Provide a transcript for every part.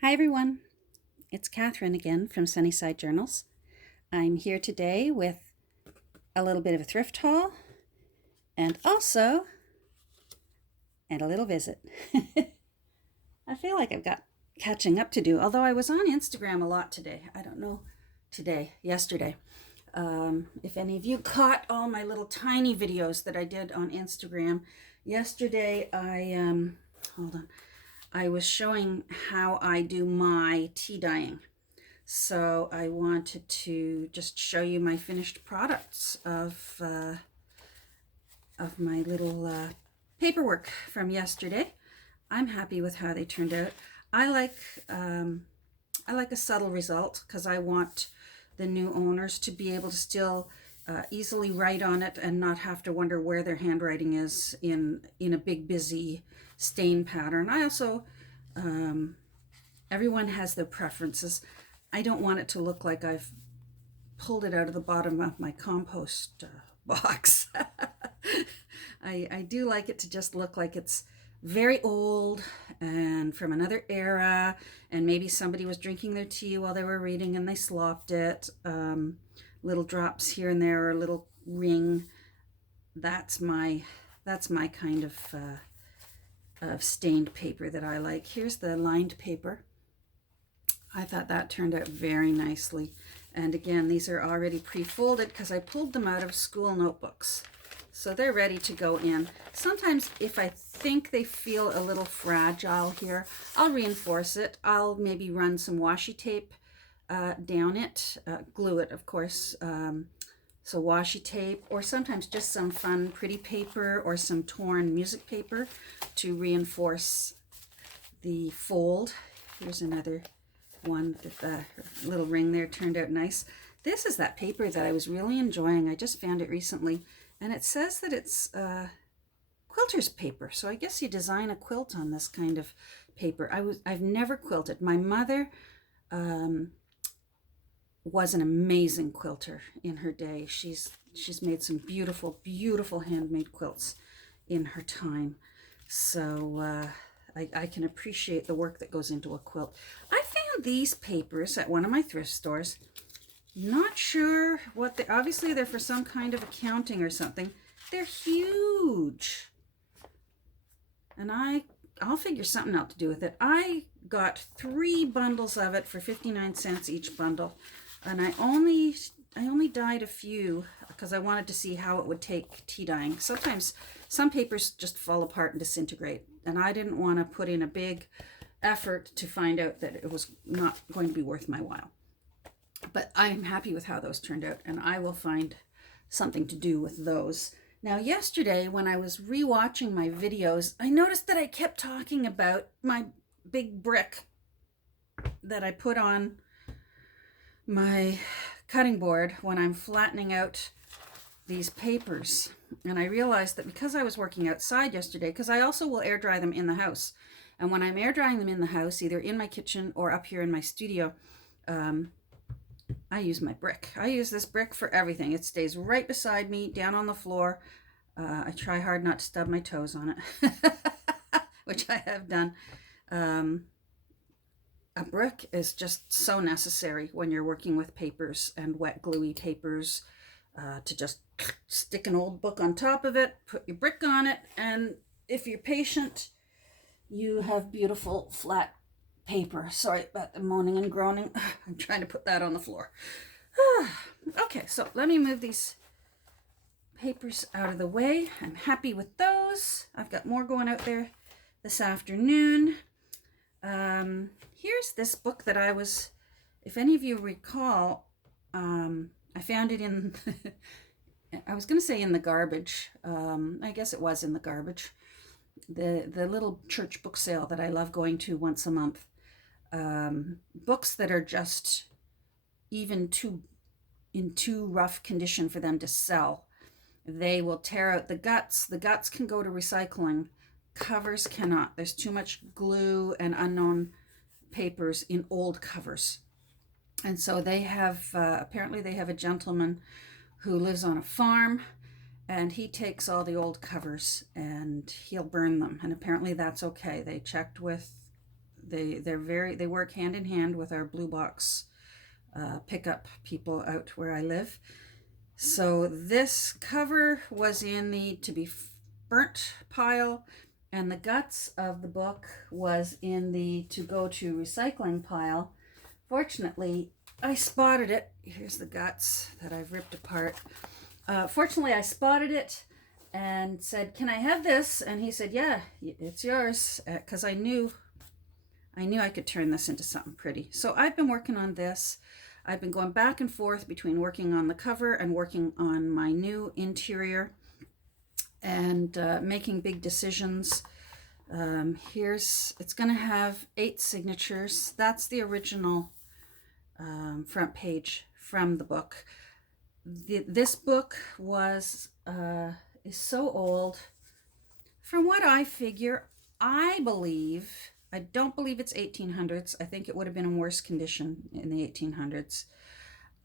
Hi everyone, it's Catherine again from Sunnyside Journals. I'm here today with a little bit of a thrift haul and also a little visit. I feel like I've got catching up to do, although I was on Instagram a lot today. I don't know yesterday. If any of you caught all my little tiny videos that I did on Instagram yesterday, hold on, I was showing how I do my tea dyeing. So I wanted to just show you my finished products of my little paperwork from yesterday. I'm happy with how they turned out. I like um, I like a subtle result because I want the new owners to be able to still easily write on it and not have to wonder where their handwriting is in a big busy stain pattern. I also everyone has their preferences. I don't want it to look like I've pulled it out of the bottom of my compost box. I do like it to just look like it's very old and from another era, and maybe somebody was drinking their tea while they were reading and they slopped it. Little drops here and there, or a little ring. That's my kind of stained paper that I like. Here's the lined paper. I thought that turned out very nicely. And again, these are already pre-folded because I pulled them out of school notebooks. So they're ready to go in. Sometimes if I think they feel a little fragile here, I'll reinforce it. I'll maybe run some washi tape down it, glue it, of course. So washi tape, or sometimes just some fun pretty paper or some torn music paper to reinforce the fold. Here's another one with the little ring there, turned out nice. This is that paper that I was really enjoying. I just found it recently, and it says that it's quilter's paper. So I guess you design a quilt on this kind of paper. I've never quilted. My mother was an amazing quilter in her day. She's made some beautiful handmade quilts in her time. So I can appreciate the work that goes into a quilt. I found these papers at one of my thrift stores. Not sure what they, obviously they're for some kind of accounting or something. They're huge. And I'll figure something out to do with it. I got 3 bundles of it for 59 cents each bundle. And I only dyed a few because I wanted to see how it would take tea dyeing. Sometimes some papers just fall apart and disintegrate, and I didn't want to put in a big effort to find out that it was not going to be worth my while. But I'm happy with how those turned out, and I will find something to do with those. Now, yesterday when I was rewatching my videos, I noticed that I kept talking about my big brick that I put on my cutting board when I'm flattening out these papers. And I realized that because I was working outside yesterday, because I also will air dry them in the house, and when I'm air drying them in the house, either in my kitchen or up here in my studio, I use my brick. I use this brick for everything. It stays right beside me, down on the floor. I try hard not to stub my toes on it, which I have done. A brick is just so necessary when you're working with papers and wet gluey papers, to just stick an old book on top of it, put your brick on it, and if you're patient, you have beautiful flat paper. Sorry about the moaning and groaning. I'm trying to put that on the floor. Okay, so let me move these papers out of the way. I'm happy with those. I've got more going out there this afternoon. Here's this book that I was, if any of you recall, I found it in, I was going to say in the garbage. I guess it was in the garbage. The little church book sale that I love going to once a month. Books that are just even in too rough condition for them to sell. They will tear out the guts. The guts can go to recycling. Covers cannot. There's too much glue and unknown papers in old covers. And so they have, apparently they have a gentleman who lives on a farm, and he takes all the old covers and he'll burn them. And apparently that's okay. They checked with They work hand in hand with our blue box pickup people out where I live. So this cover was in the to be burnt pile, and the guts of the book was in the to go to recycling pile. Fortunately, I spotted it. Here's the guts that I've ripped apart. Fortunately, I spotted it and said, "Can I have this?" And he said, "Yeah, it's yours," because I knew I could turn this into something pretty. So I've been working on this. I've been going back and forth between working on the cover and working on my new interior and making big decisions. It's going to have 8 signatures. That's the original front page from the book. This book is so old. From what I figure, I don't believe it's 1800s. I think it would have been in worse condition in the 1800s.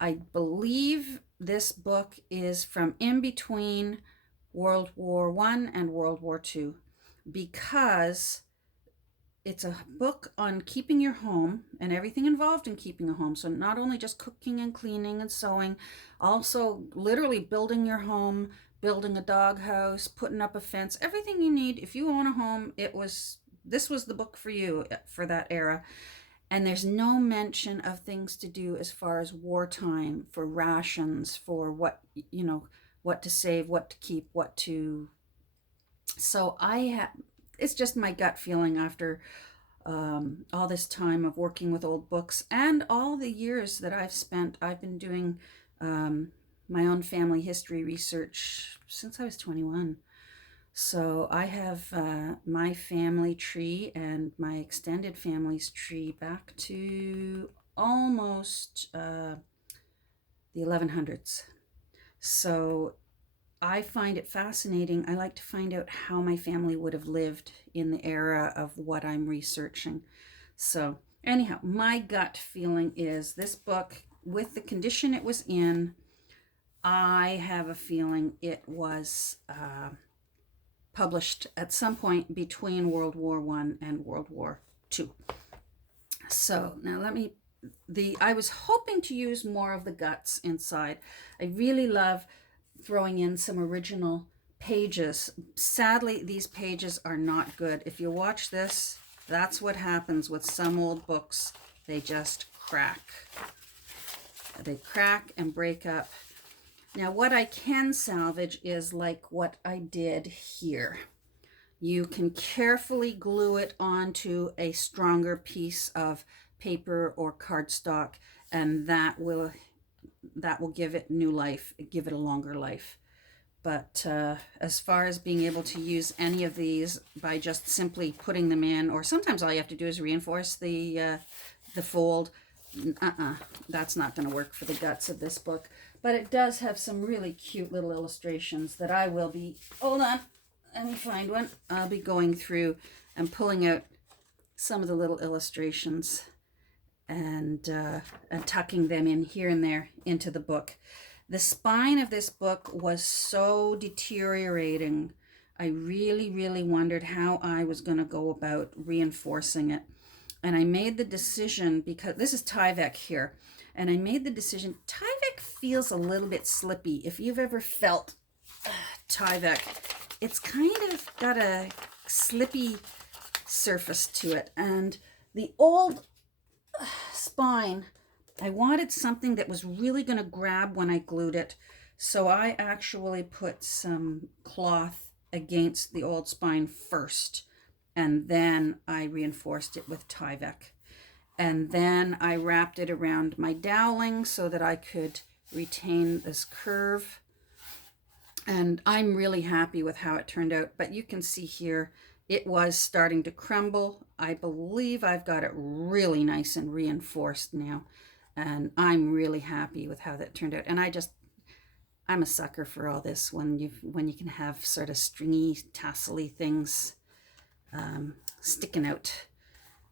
I believe this book is from in between World War I and World War II, because it's a book on keeping your home and everything involved in keeping a home. So not only just cooking and cleaning and sewing, also literally building your home, building a doghouse, putting up a fence, everything you need. If you own a home, this was the book for you for that era. And there's no mention of things to do as far as wartime, for rations, for what to save, what to keep, so it's just my gut feeling after all this time of working with old books and all the years that I've been doing my own family history research since I was 21. So I have my family tree and my extended family's tree back to almost the 1100s. So I find it fascinating. I like to find out how my family would have lived in the era of what I'm researching. So anyhow, my gut feeling is this book, with the condition it was in, I have a feeling it was published at some point between World War I and World War II. So now I was hoping to use more of the guts inside. I really love throwing in some original pages. Sadly, these pages are not good. If you watch this, that's what happens with some old books. They just crack. They crack and break up. Now, what I can salvage is like what I did here. You can carefully glue it onto a stronger piece of paper or cardstock, and that will give it new life, give it a longer life. But as far as being able to use any of these by just simply putting them in, or sometimes all you have to do is reinforce the fold, that's not going to work for the guts of this book. But it does have some really cute little illustrations that I will be, hold on, let me find one. I'll be going through and pulling out some of the little illustrations and tucking them in here and there into the book. The spine of this book was so deteriorating. I really, really wondered how I was going to go about reinforcing it. And I made the decision, because this is Tyvek here, and I made the decision, Tyvek feels a little bit slippy. If you've ever felt Tyvek, it's kind of got a slippy surface to it. And the old spine, I wanted something that was really going to grab when I glued it. So I actually put some cloth against the old spine first, and then I reinforced it with Tyvek. And then I wrapped it around my doweling so that I could retain this curve. And I'm really happy with how it turned out. But you can see here, it was starting to crumble. I believe I've got it really nice and reinforced now. And I'm really happy with how that turned out. And I'm a sucker for all this when you can have sort of stringy, tassel-y things sticking out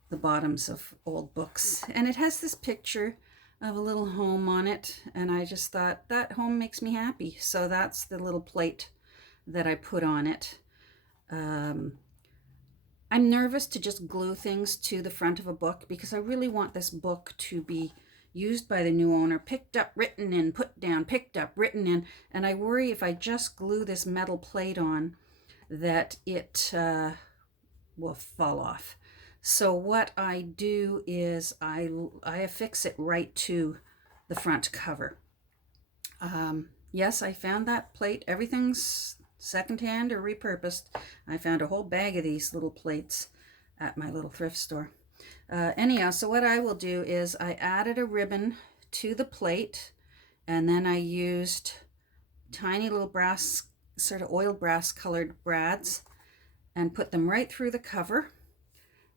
the bottoms of old books. And it has this picture of a little home on it, and I just thought that home makes me happy. So that's the little plate that I put on it. I'm nervous to just glue things to the front of a book because I really want this book to be used by the new owner, picked up, written in, put down, picked up, written in, and I worry if I just glue this metal plate on that it will fall off. So what I do is I affix it right to the front cover. Yes, I found that plate. Everything's secondhand or repurposed. I found a whole bag of these little plates at my little thrift store. Anyhow, so what I will do is I added a ribbon to the plate, and then I used tiny little brass, sort of oiled brass colored brads, and put them right through the cover.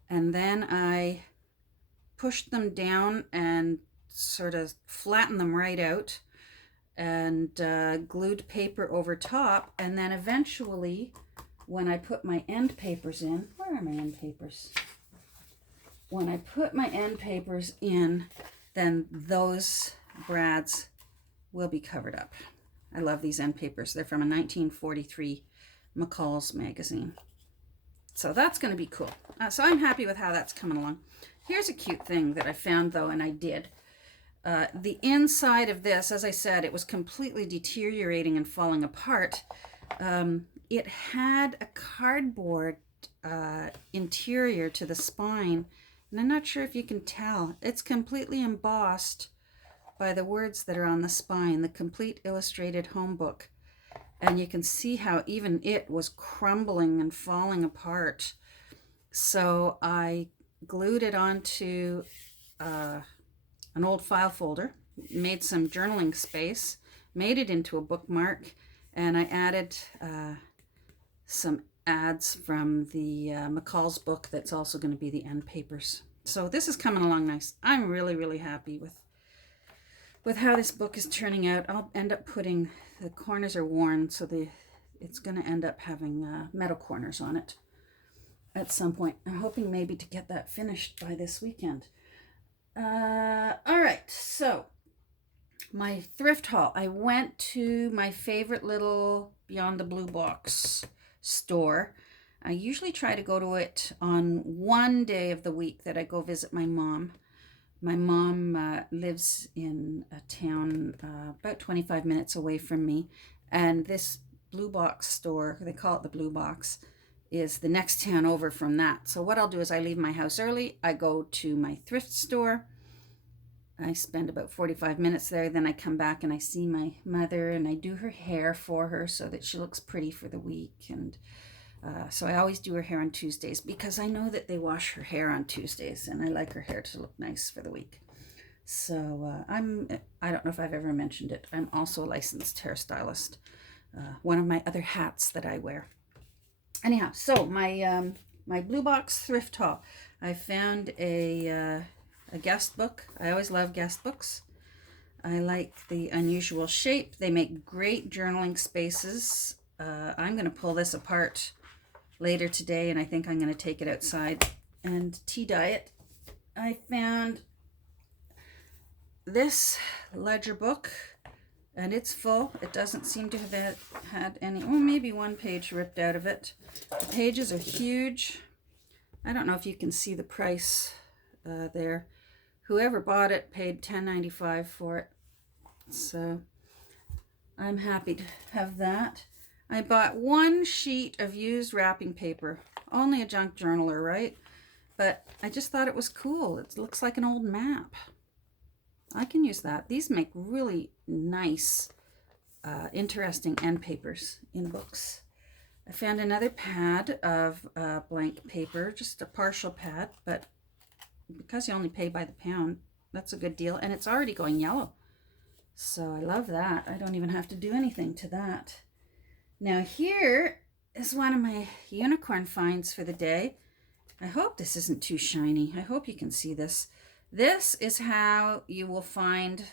And then I pushed them down and sort of flattened them right out, and glued paper over top. And then eventually, when I put my end papers in, where are my end papers? When I put my end papers in, then those brads will be covered up. I love these end papers. They're from a 1943 McCall's magazine. So that's going to be cool. So I'm happy with how that's coming along. Here's a cute thing that I found, though, and I did. The inside of this, as I said, it was completely deteriorating and falling apart. It had a cardboard interior to the spine, and I'm not sure if you can tell. It's completely embossed by the words that are on the spine, the Complete Illustrated Home Book. And you can see how even it was crumbling and falling apart. So I glued it onto an old file folder, made some journaling space, made it into a bookmark, and I added some ads from the McCall's book that's also going to be the end papers. So this is coming along nice. I'm really, really happy with how this book is turning out. I'll end up putting, the corners are worn, so it's going to end up having metal corners on it at some point. I'm hoping maybe to get that finished by this weekend. All right, so my thrift haul. I went to my favorite little Beyond the Blue Box store. I usually try to go to it on one day of the week that I go visit my mom. My mom lives in a town about 25 minutes away from me, and this Blue Box store, they call it the Blue Box, is the next town over from that. So what I'll do is I leave my house early, I go to my thrift store, I spend about 45 minutes there, then I come back and I see my mother and I do her hair for her so that she looks pretty for the week. And so I always do her hair on Tuesdays because I know that they wash her hair on Tuesdays and I like her hair to look nice for the week. So I don't know if I've ever mentioned it, I'm also a licensed hairstylist. One of my other hats that I wear. Anyhow, so my Blue Box thrift haul. I found a guest book. I always love guest books. I like the unusual shape. They make great journaling spaces. I'm going to pull this apart later today, and I think I'm going to take it outside and tea dye it. I found this ledger book, and it's full. It doesn't seem to have had any, maybe one page ripped out of it. The pages are huge. I don't know if you can see the price there. Whoever bought it paid $10.95 for it. So I'm happy to have that. I bought one sheet of used wrapping paper. Only a junk journaler, right? But I just thought it was cool. It looks like an old map. I can use that. These make really nice, interesting end papers in books. I found another pad of blank paper, just a partial pad, but because you only pay by the pound, that's a good deal. And it's already going yellow. So I love that. I don't even have to do anything to that. Now here is one of my unicorn finds for the day. I hope this isn't too shiny. I hope you can see this. This is how you will find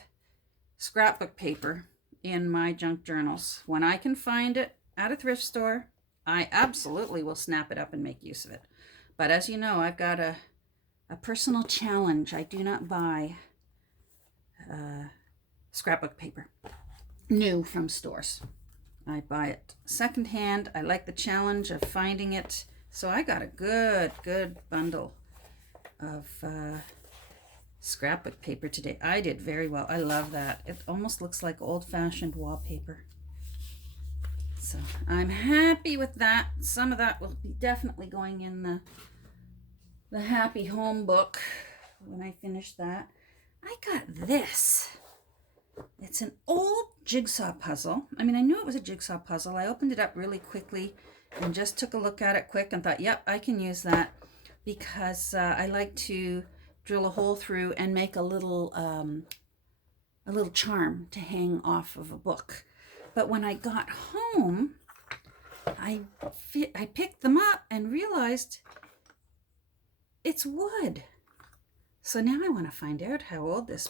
scrapbook paper in my junk journals. When I can find it at a thrift store, I absolutely will snap it up and make use of it. But as you know, I've got a personal challenge. I do not buy scrapbook paper new from stores. I buy it secondhand. I like the challenge of finding it So I got a good bundle of scrapbook paper today. I did very well. I love that. It almost looks like old-fashioned wallpaper. So I'm happy with that. Some of that will be definitely going in the Happy Home book when I finish that. I got this. It's an old jigsaw puzzle. I mean, I knew it was a jigsaw puzzle. I opened it up really quickly and just took a look at it quick and thought, yep, I can use that, because I like to drill a hole through and make a little charm to hang off of a book. But when I got home, I picked them up and realized it's wood. So now I want to find out how old this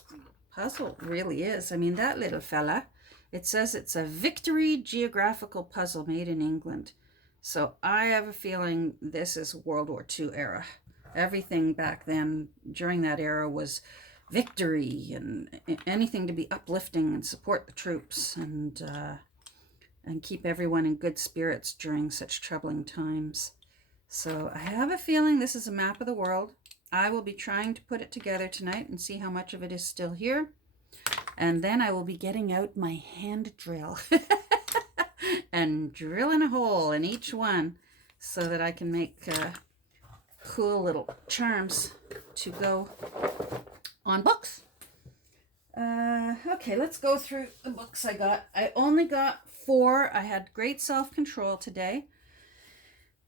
puzzle really is. I mean, that little fella, it says it's a Victory geographical puzzle made in England. So I have a feeling this is World War II era. Everything back then during that era was victory and anything to be uplifting and support the troops and keep everyone in good spirits during such troubling times. So I have a feeling this is a map of the world. I will be trying to put it together tonight and see how much of it is still here. And then I will be getting out my hand drill and drilling a hole in each one so that I can make cool little charms to go on books. Okay, let's go through the books I got. I only got 4. I had great self-control today.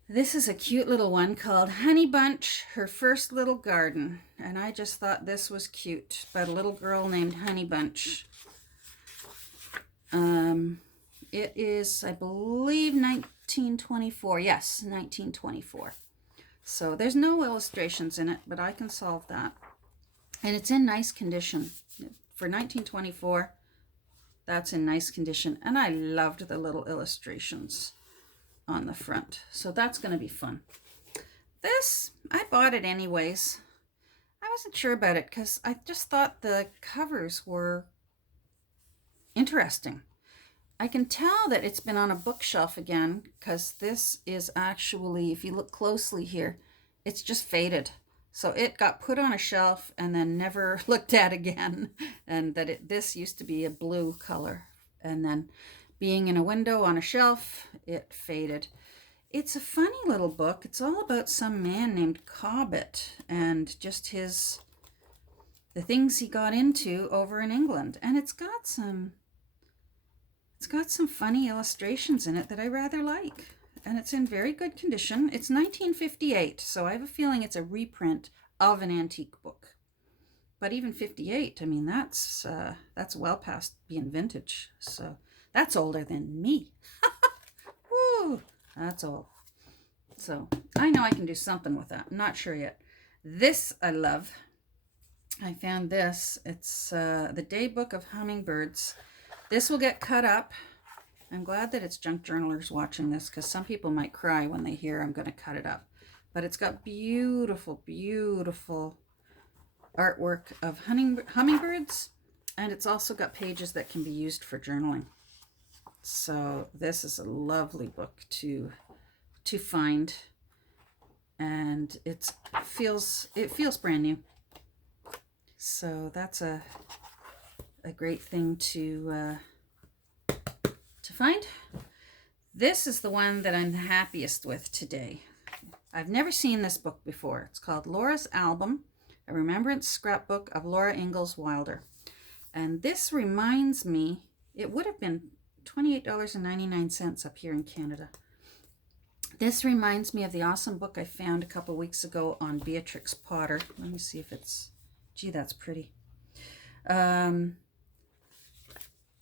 This is a cute little one called Honey Bunch, Her First Little Garden. And I just thought this was cute, about a little girl named Honey Bunch. It is, I believe, 1924. Yes, 1924. So there's no illustrations in it, but I can solve that. And it's in nice condition. For 1924, that's in nice condition. And I loved the little illustrations on the front. So that's going to be fun. This, I bought it anyways. I wasn't sure about it because I just thought the covers were interesting. I can tell that it's been on a bookshelf again because this is actually, if you look closely here, it's just faded. So it got put on a shelf and then never looked at again. And that this used to be a blue color. And then being in a window on a shelf, it faded. It's a funny little book. It's all about some man named Cobbett and just the things he got into over in England. And it's got some funny illustrations in it that I rather like. And it's in very good condition. It's 1958, so I have a feeling it's a reprint of an antique book. But even 58, I mean, that's well past being vintage. So that's older than me. Woo, that's old. So I know I can do something with that. I'm not sure yet. This I love. I found this. It's the Daybook of Hummingbirds. This will get cut up. I'm glad that it's junk journalers watching this because some people might cry when they hear I'm going to cut it up. But it's got beautiful, beautiful artwork of hummingbirds. And it's also got pages that can be used for journaling. So this is a lovely book to find. And it feels brand new. So that's a great thing to find. This is the one that I'm the happiest with today. I've never seen this book before. It's called Laura's Album, a remembrance scrapbook of Laura Ingalls Wilder. And this reminds me, it would have been $28.99 up here in Canada. This reminds me of the awesome book I found a couple weeks ago on Beatrix Potter. Let me see if it's, gee, that's pretty.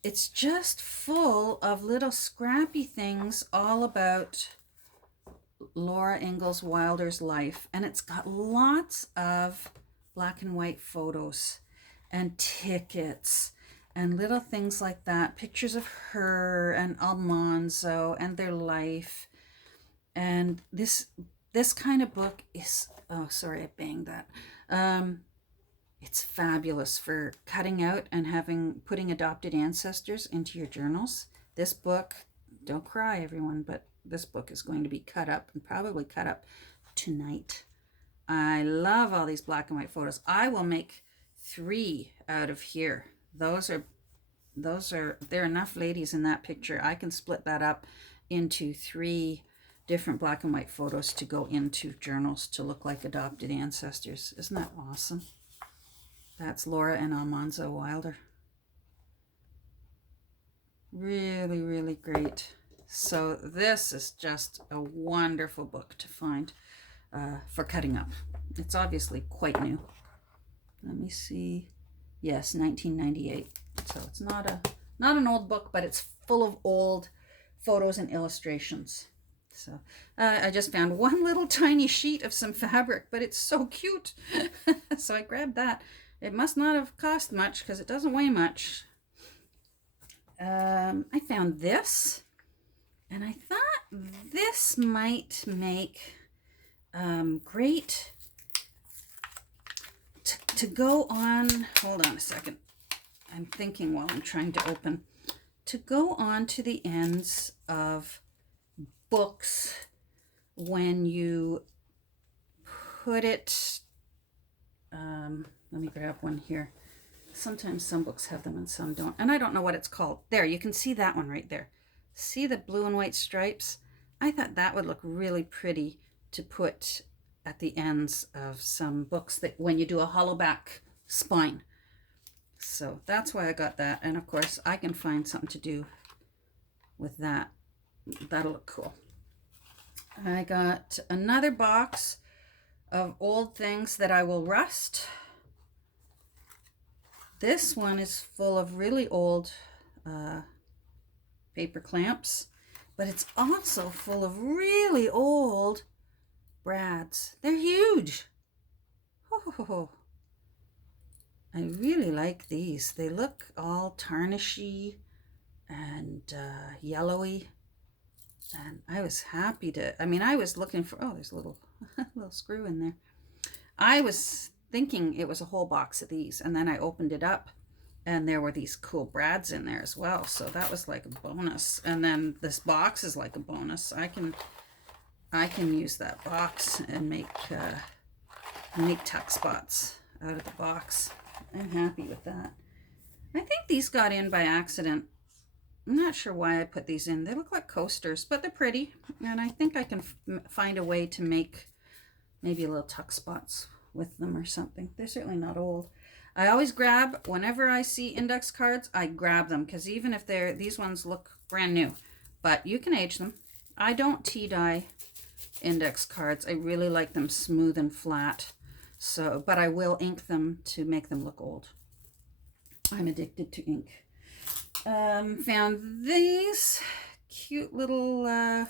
It's just full of little scrappy things all about Laura Ingalls Wilder's life. And it's got lots of black and white photos and tickets and little things like that. Pictures of her and Almanzo and their life. And this kind of book is, oh, sorry, I banged that. It's fabulous for cutting out and putting adopted ancestors into your journals. This book, don't cry everyone, but this book is going to be cut up and probably cut up tonight. I love all these black and white photos. I will make 3 out of here. There are enough ladies in that picture. I can split that up into 3 different black and white photos to go into journals to look like adopted ancestors. Isn't that awesome? That's Laura and Almanza Wilder. Really, really great. So this is just a wonderful book to find for cutting up. It's obviously quite new. Let me see. Yes, 1998. So it's not an old book, but it's full of old photos and illustrations. So I just found one little tiny sheet of some fabric, but it's so cute. So I grabbed that. It must not have cost much because it doesn't weigh much. I found this, and I thought this might make great to go on. Hold on a second. I'm thinking while I'm trying to open. To go on to the ends of books when you put it, let me grab one here. Sometimes some books have them and some don't. And I don't know what it's called. There, you can see that one right there. See the blue and white stripes? I thought that would look really pretty to put at the ends of some books that when you do a hollow back spine. So that's why I got that. And of course, I can find something to do with that. That'll look cool. I got another box of old things that I will rust. This one is full of really old paper clamps, but it's also full of really old brads. They're huge. Oh, I really like these. They look all tarnishy and yellowy. And I was happy to, I was looking for, oh, there's a little screw in there. I was thinking it was a whole box of these, and then I opened it up and there were these cool brads in there as well. So that was like a bonus. And then this box is like a bonus. I can use that box and make tuck spots out of the box. I'm happy with that. I think these got in by accident. I'm not sure why I put these in. They look like coasters, but they're pretty. And I think I can find a way to make maybe a little tuck spots with them or something. They're certainly not old. I always grab, whenever I see index cards, I grab them. Because even if these ones look brand new. But you can age them. I don't tea dye index cards. I really like them smooth and flat. So, but I will ink them to make them look old. I'm addicted to ink. Found these cute little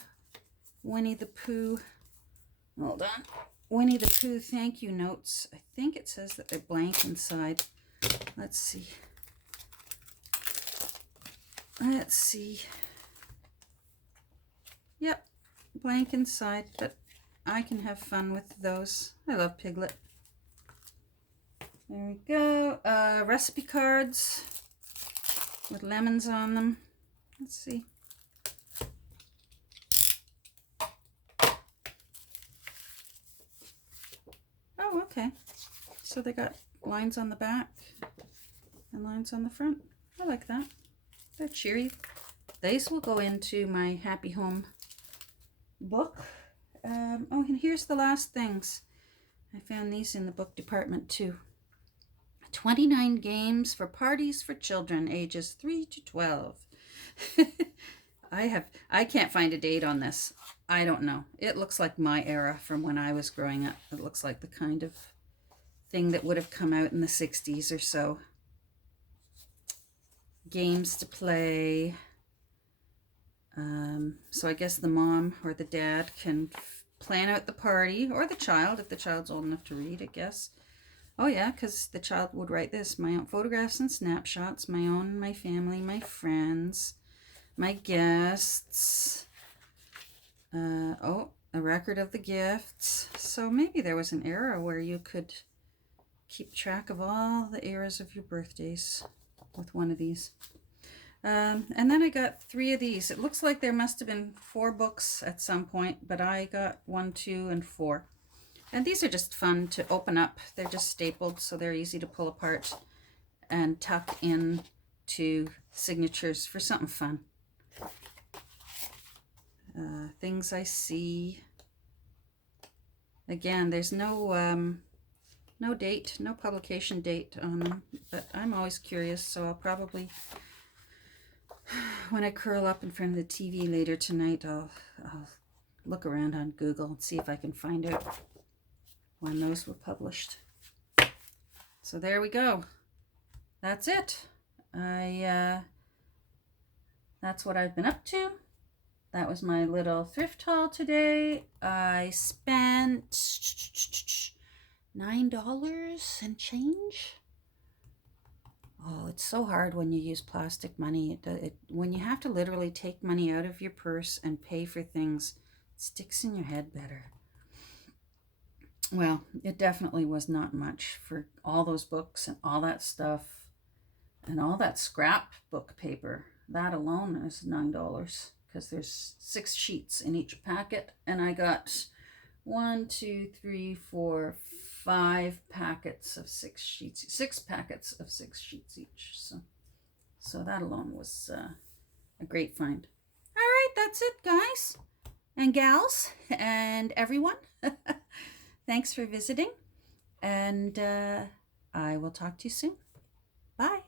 Winnie the Pooh. Hold on. Winnie the Pooh thank you notes. I think it says that they're blank inside. Let's see. Let's see. Yep, blank inside, but I can have fun with those. I love Piglet. There we go. Recipe cards with lemons on them. Let's see. Oh, okay. So they got lines on the back and lines on the front. I like that. They're cheery. These will go into my Happy Home book. Oh, and here's the last things. I found these in the book department too. 29 games for parties for children ages 3 to 12. I can't find a date on this. I don't know. It looks like my era from when I was growing up. It looks like the kind of thing that would have come out in the 60s or so. Games to play. So I guess the mom or the dad can plan out the party, or the child, if the child's old enough to read, I guess. Oh yeah, because the child would write this: my own photographs and snapshots, my own, my family, my friends, my guests. Oh, a record of the gifts. So maybe there was an era where you could keep track of all the eras of your birthdays with one of these. And then I got 3 of these. It looks like there must have been 4 books at some point, but I got 1, 2, and 4. And these are just fun to open up. They're just stapled, so they're easy to pull apart and tuck in to signatures for something fun. Things I see. Again, there's no date, no publication date on them, but I'm always curious, so I'll probably, when I curl up in front of the TV later tonight, I'll look around on Google and see if I can find out when those were published. So there we go. That's it. That's what I've been up to. That was my little thrift haul today. I spent $9 and change. Oh, it's so hard when you use plastic money. When you have to literally take money out of your purse and pay for things, it sticks in your head better. Well, it definitely was not much for all those books and all that stuff and all that scrapbook paper. That alone is $9 because there's 6 sheets in each packet, and I got 1, 2, 3, 4, 5 packets of 6 sheets, 6 packets of 6 sheets each. So that alone was a great find. All right, that's it, guys and gals and everyone. Thanks for visiting, and I will talk to you soon. Bye.